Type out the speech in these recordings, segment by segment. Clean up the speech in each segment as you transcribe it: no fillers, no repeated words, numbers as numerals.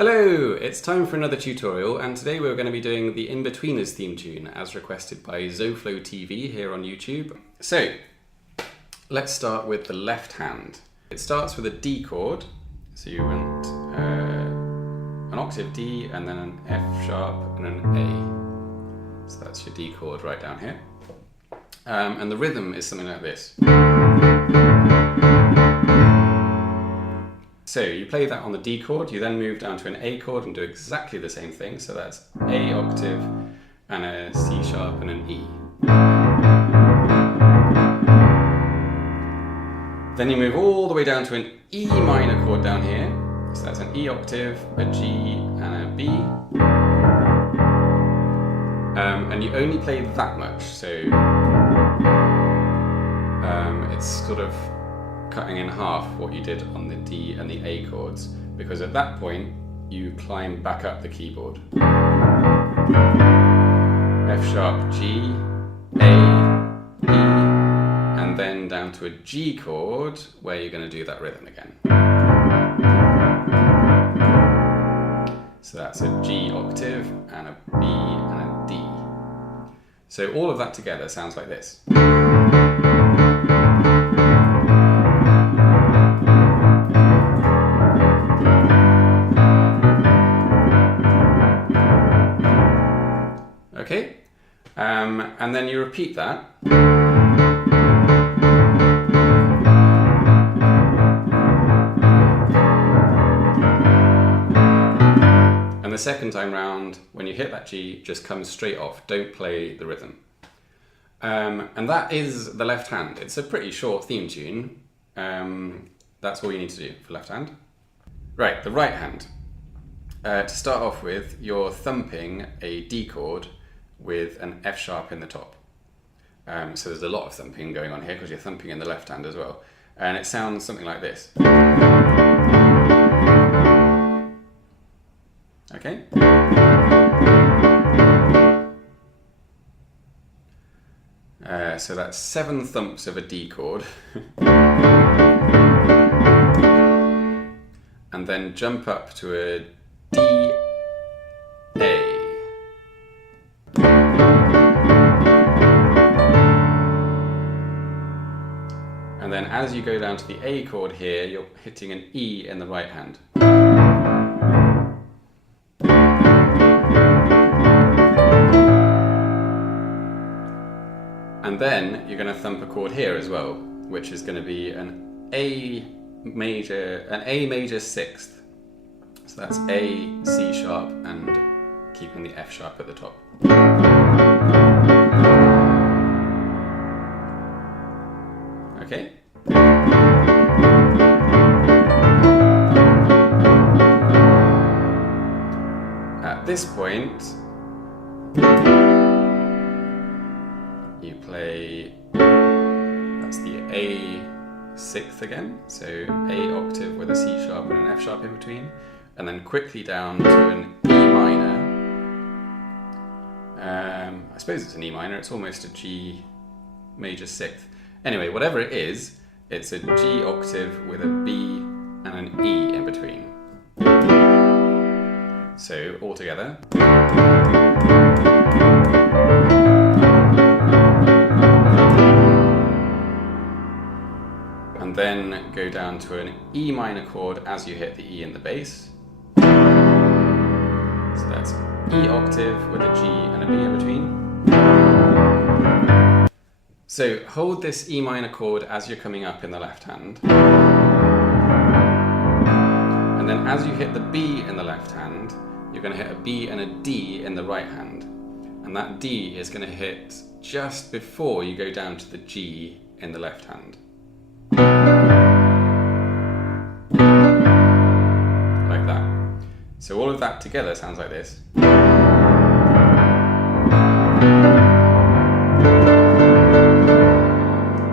Hello, it's time for another tutorial, and today we're going to be doing the Inbetweeners theme tune as requested by ZoFlow TV here on YouTube. So, let's start with the left hand. It starts with a D chord, so you want an octave D and then an F sharp and an A. So that's your D chord right down here. And the rhythm is something like this. So you play that on the D chord, you then move down to an A chord and do exactly the same thing. So that's A octave and a C sharp and an E. Then you move all the way down to an E minor chord down here. So that's an E octave, a G and a B. And you only play that much, so it's sort of cutting in half what you did on the D and the A chords, because at that point you climb back up the keyboard. F sharp, G, A, E, and then down to a G chord where you're going to do that rhythm again. So that's a G octave and a B and a D. So all of that together sounds like this. Okay, and then you repeat that. And the second time round, when you hit that G, just come straight off, don't play the rhythm. And that is the left hand. It's a pretty short theme tune. That's all you need to do for left hand. Right, the right hand. To start off with, you're thumping a D chord with an F sharp in the top. So there's a lot of thumping going on here because you're thumping in the left hand as well. And it sounds something like this. Okay? So that's 7 thumps of a D chord. And then jump up to a D, A. And then as you go down to the A chord here, you're hitting an E in the right hand. And then you're going to thump a chord here as well, which is going to be an A major sixth. So that's A, C sharp, and keeping the F sharp at the top. Okay? At this point, you play, that's the A sixth again, so A octave with a C sharp and an F sharp in between, and then quickly down to an E minor. I suppose it's an E minor, it's almost a G major sixth. Anyway, whatever it is, it's a G octave with a B and an E in between. So, all together. And then go down to an E minor chord as you hit the E in the bass. So that's E octave with a G and a B in between. So hold this E minor chord as you're coming up in the left hand. And then as you hit the B in the left hand, you're going to hit a B and a D in the right hand. And that D is going to hit just before you go down to the G in the left hand. Like that. So all of that together sounds like this.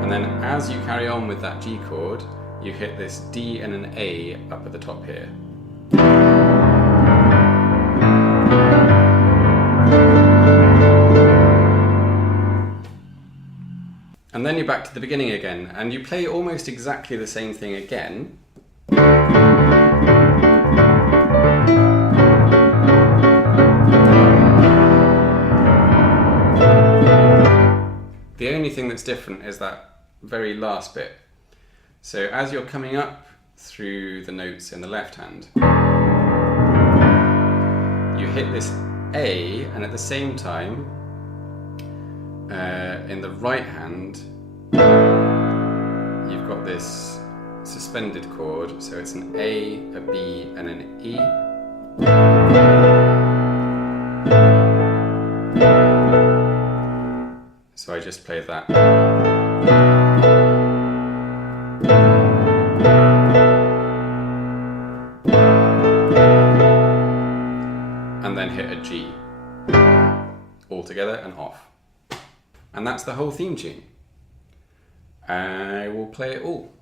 And then as you carry on with that G chord, you hit this D and an A up at the top here. And then you're back to the beginning again, and you play almost exactly the same thing again. that's different is that very last bit. So as you're coming up through the notes in the left hand, you hit this A, and at the same time, in the right hand, you've got this suspended chord, so it's an A, a B, and an E. So I just play that. And then hit a G. All together and off. And that's the whole theme tune. I will play it all.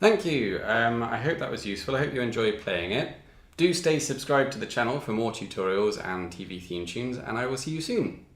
Thank you. I hope that was useful. I hope you enjoyed playing it. Do stay subscribed to the channel for more tutorials and TV theme tunes, and I will see you soon.